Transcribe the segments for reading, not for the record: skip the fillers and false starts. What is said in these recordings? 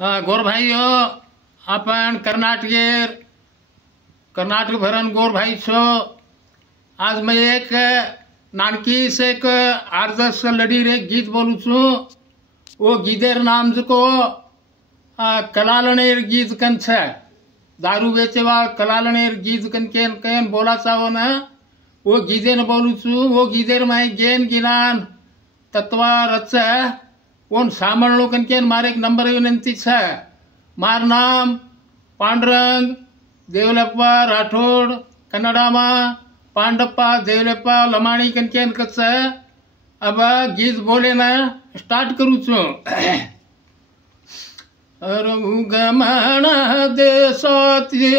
गोर भाइयों, अपन कर्नाटक भरन गोर भाई छो। आज मैं एक नानकी से एक आदर्श लड़ी रे गीत बोलू छू। वो गीतेर नाम को कलालनेर गीत कन छे। दारू बेचेवा कलालनेर गीत कन केन बोला चाहो ना, वो गीते न बोलू छू। वो गीतेर में गेन गिनान तत्वा रच ओन सामणलो कन केन मारे एक नंबर विनंती छे। मार नाम पांडुरंग देवलप्पा राठौड़, कन्नड़ा में पांडप्पा देवलप्पा लमाणी कन केन कच। अब गीत बोले ना स्टार्ट करू छू। गमन देशोति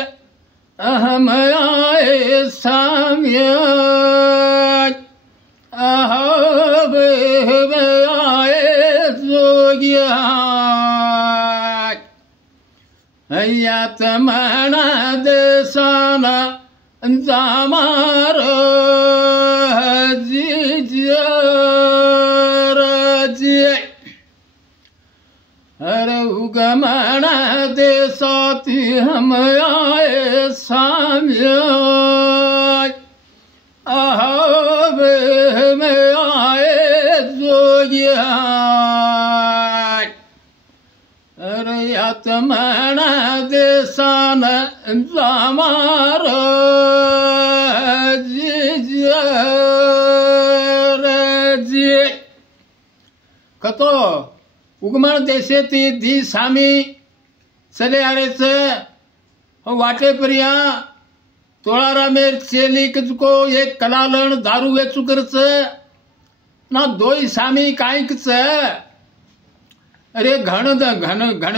अहम आए साम्य तमण देशन जामार गमन देशोति हम आए साम्य में आए जोगिया तमण देशन जामार कतो उगमण देशे दी सामी चले आरे से वाटे परिया तोळारा मेर चेली को एक कलालन दारू वेचू कर ना दोई सामी काईक अरे घण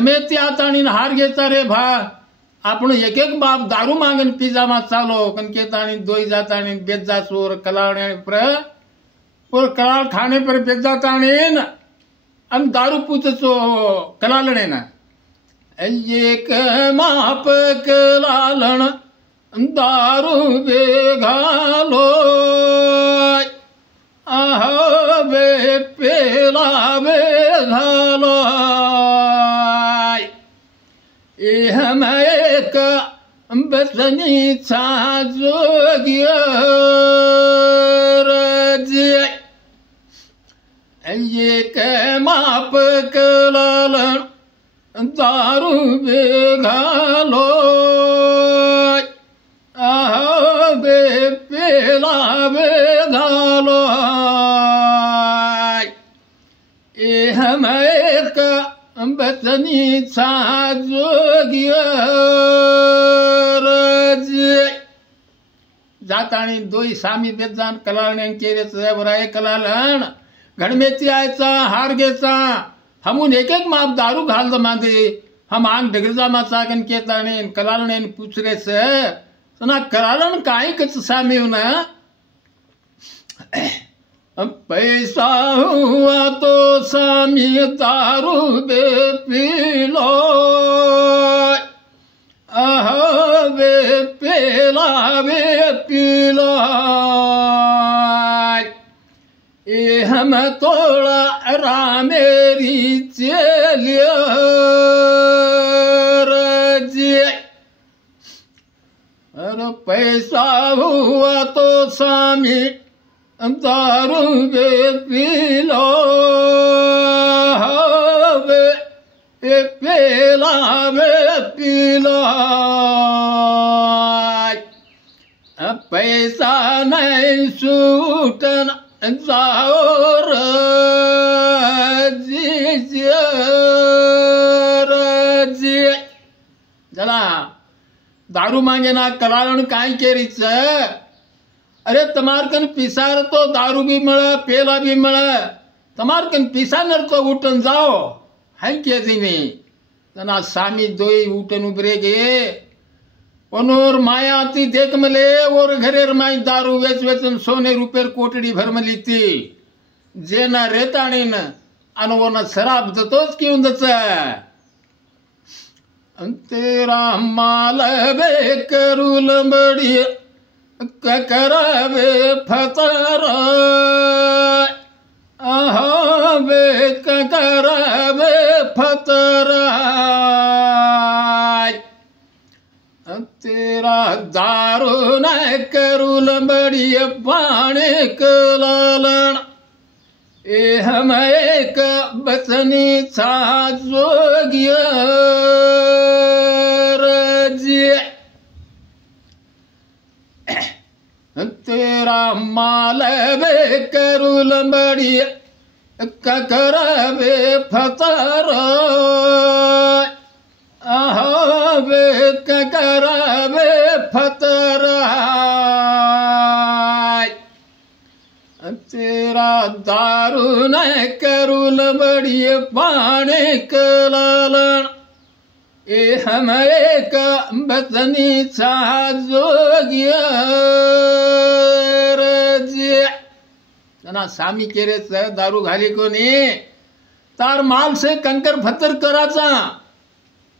में त्या ताणी हार घेता रे भा आपण एक एक बाप दारू मांगन पिजा मा चालो कन के ताणी दोई जाताणी बेजा चोर कलावणे पर और कलाल खाने पर बेजा ताणी अन दारू पूछो कलालणे ना एक माप कलालन दारू बेघालो बे पेला बेघालो हम एक बसनी छा जोगिया एक माप कलालन दारू बेघालो बे पेला बेघालो हम एक बसनी छा जोगिया जाताणी दोई सामी बेजान कलालने केरे बराए कलालन घड़मेती आयचा हार गेचा हमून एक एक माप दारू घाल मांदे हम आंग डगरजा मा चागन केताने कलालने पूछ रे से ना कलालन काई कच सामी ना पैसा हुआ तो सामी दारू बे पीलो बे पेला बे पीलो हम तोड़ा रामेरी चेलिया अरे पैसा हुआ तो सामी दारू बे पीलो बे पेला बे पीलो पैसा नहीं सूटन जाओ जला दारू मांगे ना कलालन काई केरी अरे तमार कन पिसार तो दारू भी मळे पेला भी मळे तमार कन पिसानर तो उठन जाओ हैं के दिने तना सामी दोई उठन उबरे गे ओनोर माया ती देख मले और घरेर माई दारू वेच वेचन सोने रुपये कोटड़ी भर मली थी जेना रेताणी न अनवोना शराब दतोच क्यों दच तेरा माल बे करूल बड़ी करावे फतर अहबे करबे फतराय तेरा दारू न करूल बड़ी पाने कलालन ए हम एक बचनी था जोगिय तेरा माल बे करूल बड़ी करबे फतर अहबे करबे फतर तेरा दारू न करूल बड़ी पाने कलालन ए हम एक बचनी सा जोगिया सामी केरेच दारू घाली कोणी तार माल से कंकर फतर कराचा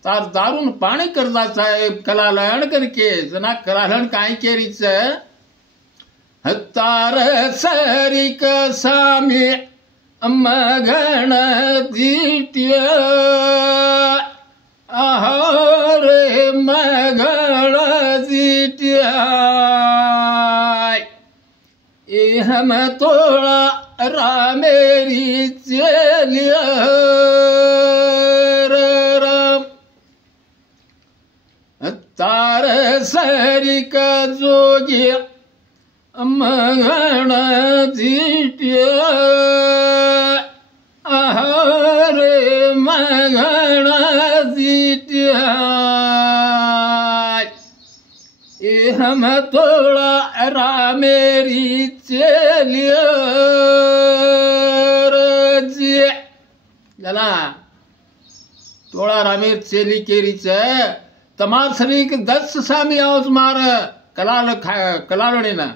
तार दारून पाणी करदाचा कलालण करके जना कलालण काय केरीच तार सरिक सामी मगण दिट्य आहारे मगण दिट्य ए हम तोड़ा रामेरी चलिया राम तार सरिक जोगी मगण दिट्य आहारे मगण दिट्य ए हम तोड़ा रामेरी चलिया जला तोड़ा रामेर चेली केरीच तमार शरीक 10 सामी आवच मार कलालणे ना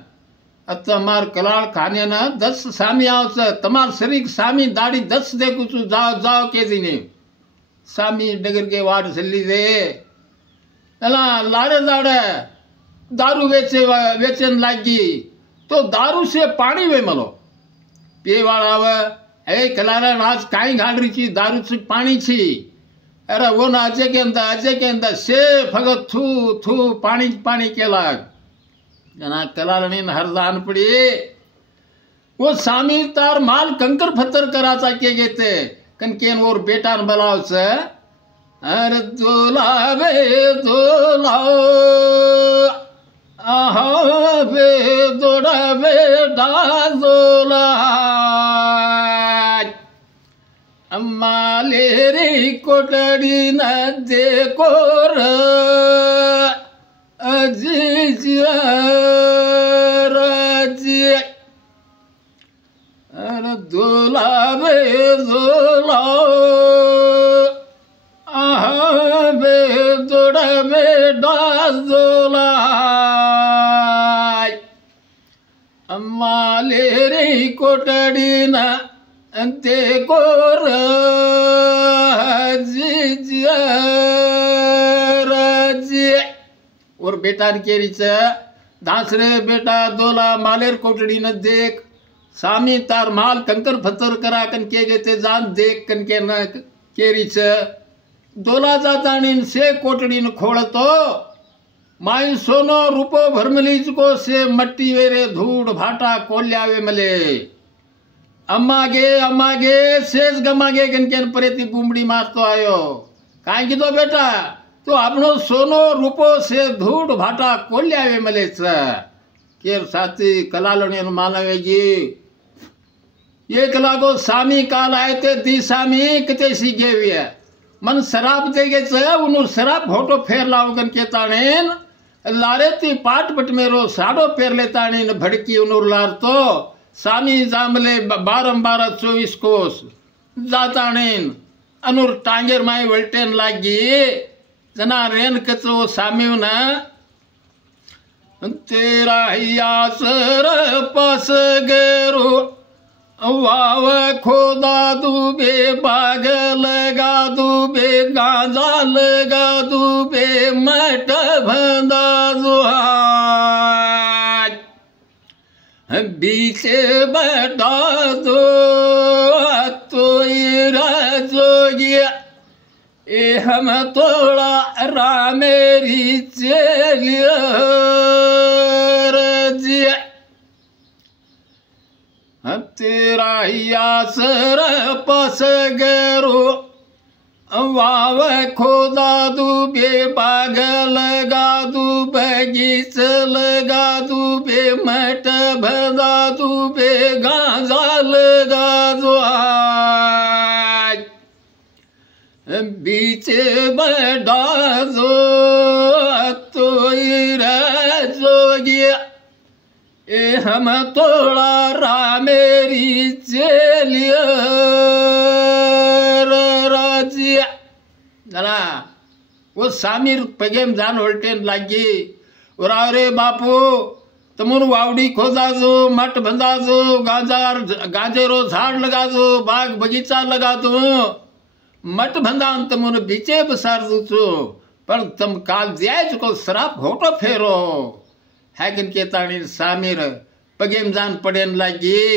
तमार कलाल खाने ना 10 सामी आवच तमार शरीक सामी दाढ़ी 10 देखू चु जाओ जाओ के दिने सामी डगर के वाट चली दे जला लारे दाड़े दारू वेचन लागी तो दारू से पाणी वे malo पीवाळा आवे हे कलाला आज काय घालरी ची दारू ची पाणी छी अरे वो ना अजे के अंदर से फगत थू थू पाणी केला जना कलालणी हरदान पड़ी वो सामी तार माल कंकर फतर कराचा के गेते कनकेन और बेटा न बलावच अरे दोलावे दोलाओ आहाबे दोड़ाबे डाजोला अम्मा लेरी कोटड़ी न देखो अजीजिया राजिया अरे दोलाबे दोलाओ आहाबे दोड़ाबे डाजोला अम्मा लेरी कोटड़ी न देखो और बेटा केरीच दासरे बेटा दोला मालेर कोटड़ी न देख सामी तार माल कंकर फतर करा कन के गेते जान देख कन के न केरीच दोला जातानी से कोटड़ी न खोड़तो माई सोनो रूपो भरमलीज को से मट्टी वेरे धूड़ भाटा कोल्यावे मले अम्मा गे सेज गमागे गनकेन परेती बुमड़ी मारतो आयो काय कीधो बेटा तो आपनो सोनो रूपो से धूड़ भाटा कोल्यावे मले केर साथी कलालणी मानवेगी ये कलागो सामी काल आए ते दी सामी कते सी गेवी मन शराब देगे उनु शराब भोटो फेर लावगन के ताणेन लारेती पाट पट मेरो साडो पेर लेताणी भड़की उनुर लार तो सामी जामले 12-24 कोस जाताणीन अनुर टांगेर माई वलटेन लागी जना रेन कचो सामीव ना तेरा यासर पास गेरो वाव खोदा दूबे बाग लगा दूबे गांजा लगा दूबे मट भंदा जुहा बीच बता दो ए हम तोड़ा रामेरी चेलिया रजिया तेरा यासर पस गरो वाव खोदा दू बे बाग लगा दू बगीच लगा दू बे मट भदा दू बे गांजा लगा दो बीच बड़ा दो तो जोगिया ए हम तोड़ा रामेरी चेलिया राजिया जरा वो सामीर पगेम जान होल्टेन लागी और अरे बापू तमुन वावड़ी खोदा दो मट बंधा दो गांजेरो झाड़ लगा दो बाग बगीचा लगा दो मट बंधा तमुन बीचे बसार दू छो पर तम काल जाय को शराब होटो फेरो हैगन के ताणी सामीर पगेम जान पडेन लागी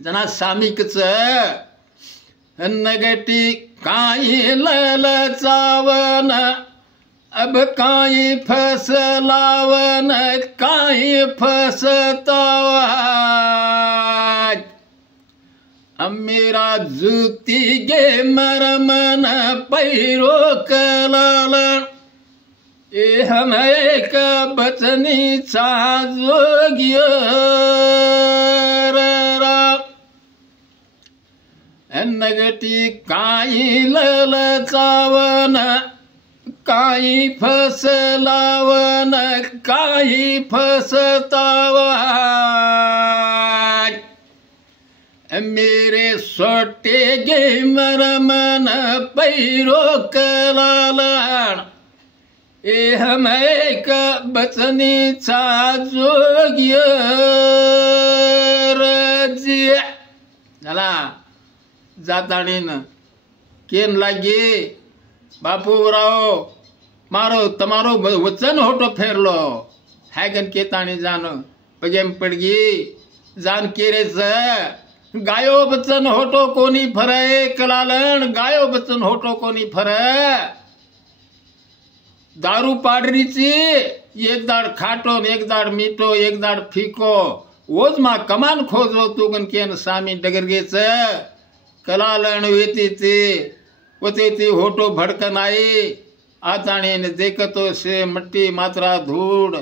जना सामिकच नगटी काई ललचावन अब काई फसलावन काई फसतावा मेरा जूती गे मरमन पैरो कलाल ए हम एक बचनी जोगिय नगटी काई ललचावन काई फसलावन काई फसतावा मेरे सोटे गे मरमन पैरो कलालन ए हम एक बचनी जोगिय रजिया झाला जाताणीन केन लागी बापूराव मारो तमारो वचन होटो फेरलो हैगन के ताणी जान पगेम पड़गी जान केरेच गायो बचन होटो कोनी फरे कलालन गायो बचन होटो कोनी फरे दारू पाडरीची एक दाड खाटो एक दाड मीठो एक दाड फीको वोज मा कमान खोजो तू गन केन सामी डगरगेच कलालन वेती होटो भड़कन आई आताणी ने देखतो से मट्टी मात्रा धूड़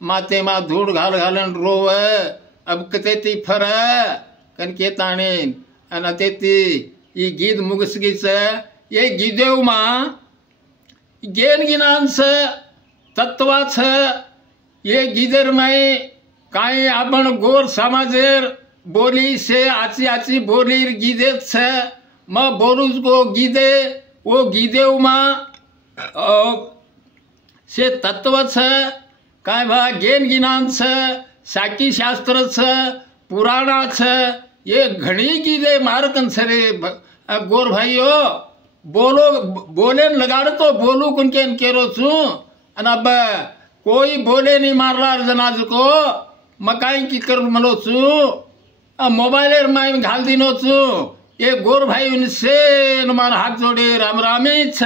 माथे मा धूड़ घाल घालन रोव अब कतेती फर कन के ताणी अन तेती ई गीत मुगसगीच ये गीदेव मा गेन गिनान से तत्वा छ ये गीदर में काई आपण गोर समाजेर बोली से आची आची बोली गीदे छ म बोरुज को गीदे वो गीदेव मा से तत्व छ काय भा गेन गिनान छ साकी शास्त्र छ पुराणा छ ये घणी गीदे मारकन छरे गोर भाइयो बोलो बोले लगाड़ तो बोलू कुनकेन केरो छू अन अब कोई बोले नहीं मारला जनाज को मकाई की कर मलो छू मोबाइल में घाल दिनो छू ये गोर भाई उनसे मार हाथ जोड़े राम रामी छ।